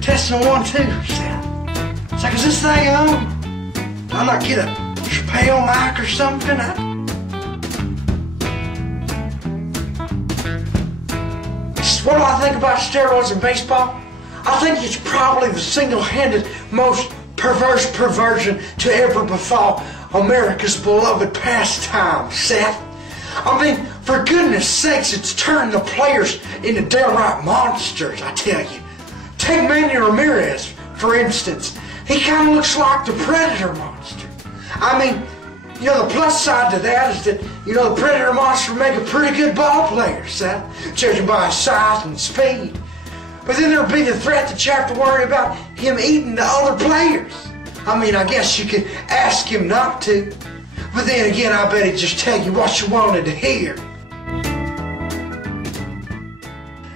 Testing 1, 2, Seth. It's like, is this thing on? Do I not get a Chappelle mic or something? What do I think about steroids in baseball? I think it's probably the single-handed most perverse perversion to ever befall America's beloved pastime, Seth. I mean, for goodness sakes, it's turned the players into downright monsters, I tell you. Take Manny Ramirez, for instance. He kind of looks like the Predator monster. I mean, you know, the plus side to that is that, you know, the Predator monster make a pretty good ball player, Seth, judging by his size and speed. But then there'll be the threat that you have to worry about him eating the other players. I mean, I guess you could ask him not to. But then again, I bet he'd just tell you what you wanted to hear.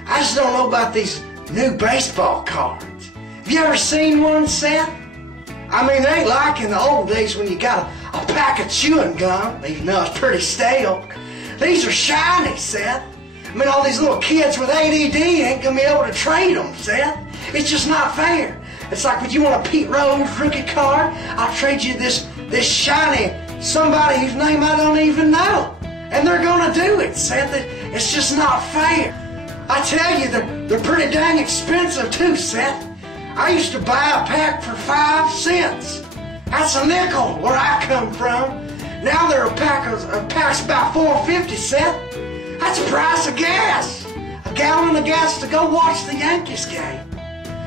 I just don't know about these new baseball cards. Have you ever seen one, Seth? I mean, they ain't like in the old days when you got a pack of chewing gum, even though it's pretty stale. These are shiny, Seth. I mean, all these little kids with ADD ain't gonna be able to trade them, Seth. It's just not fair. It's like, would you want a Pete Rose rookie card? I'll trade you this shiny somebody whose name I don't even know. And they're gonna do it, Seth. It's just not fair. I tell you, they're pretty dang expensive too, Seth. I used to buy a pack for 5 cents. That's a nickel where I come from. Now they're a pack's about $4.50, Seth. That's the price of gas. A gallon of gas to go watch the Yankees game.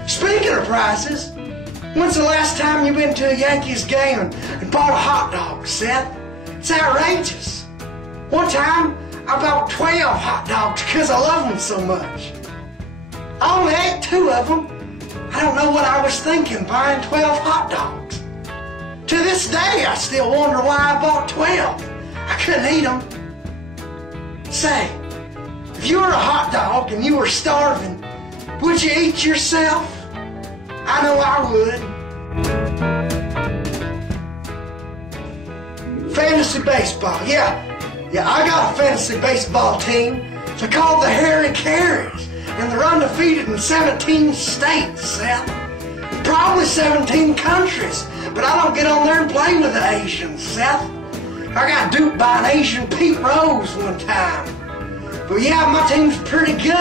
Speaking of prices, when's the last time you've been to a Yankees game and bought a hot dog, Seth? It's outrageous. One time, I bought 12 hot dogs because I love them so much. I only ate 2 of them. I don't know what I was thinking buying 12 hot dogs. To this day, I still wonder why I bought 12. I couldn't eat them. Say, if you were a hot dog and you were starving, would you eat yourself? I know I would. Fantasy baseball, yeah, I got a fantasy baseball team. They're called the Harry Carries, and they're undefeated in 17 states, Seth. Probably 17 countries, but I don't get on there and play with the Asians, Seth. I got duped by an Asian Pete Rose one time. But yeah, my team's pretty good.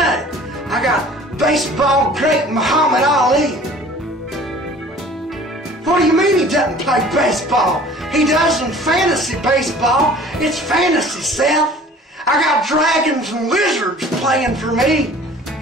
I got baseball great Muhammad Ali. What do you mean he doesn't play baseball? He does in fantasy baseball. It's fantasy, Seth. I got dragons and lizards playing for me.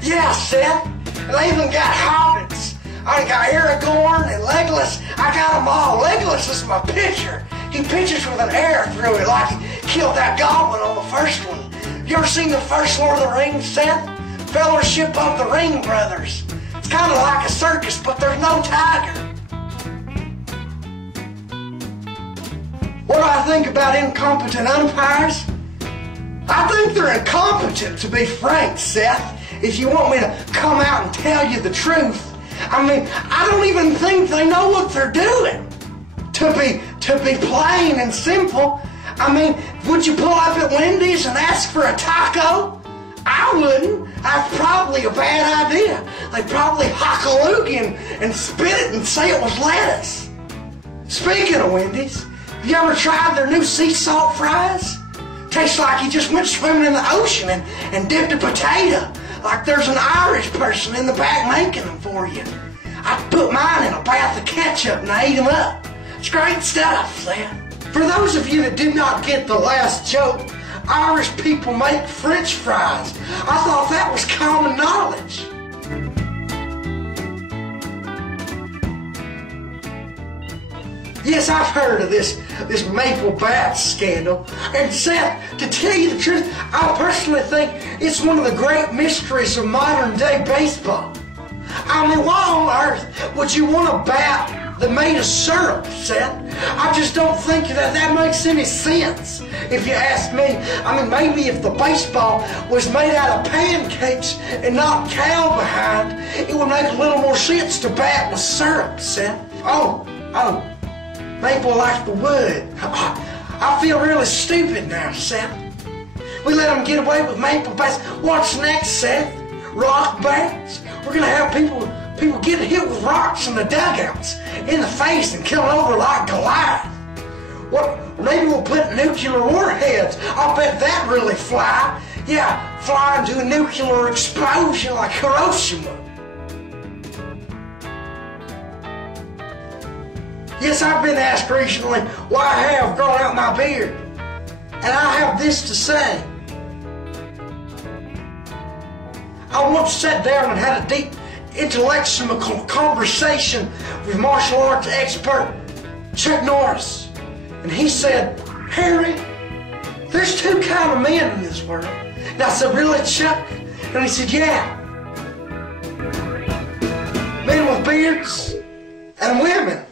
Yeah, Seth. And they even got hobbits. I got Aragorn and Legolas. I got them all. Legolas is my pitcher. He pitches with an arrow through it like he killed that goblin on the first one. You ever seen the first Lord of the Rings, Seth? Fellowship of the Ring Brothers. It's kind of like a circus, but there's no tiger. What do I think about incompetent umpires? I think they're incompetent, to be frank, Seth. If you want me to come out and tell you the truth. I mean, I don't even think they know what they're doing. To be plain and simple, I mean, would you pull up at Wendy's and ask for a taco? I wouldn't. That's probably a bad idea. They'd probably hock a loogie and spit it and say it was lettuce. Speaking of Wendy's, have you ever tried their new sea salt fries? Tastes like you just went swimming in the ocean and dipped a potato. Like there's an Irish person in the back making them for you. I put mine in a bath of ketchup and I ate them up. It's great stuff, Seth. For those of you that did not get the last joke, Irish people make French fries. I thought that was common knowledge. Yes, I've heard of this maple bat scandal. And Seth, to tell you the truth, I personally think it's one of the great mysteries of modern day baseball. I mean, why on earth would you want a bat that made of syrup, Seth? I just don't think that makes any sense, if you ask me. I mean, maybe if the baseball was made out of pancakes and not cow behind, it would make a little more sense to bat with syrup, Seth. Oh, maple like the wood. I feel really stupid now, Seth. We let them get away with maple bats. What's next, Seth? Rock bats? We're gonna have people People getting hit with rocks in the dugouts, in the face and killing over like Goliath. What? Maybe we'll put nuclear warheads. I'll bet that really fly. Yeah, fly into a nuclear explosion like Hiroshima. Yes, I've been asked recently why I have grown out my beard. And I have this to say. I once sat down and had a deep intellectual conversation with martial arts expert Chuck Norris. And he said, Harry, there's two kinds of men in this world. And I said, really, Chuck? And he said, yeah. Men with beards and women.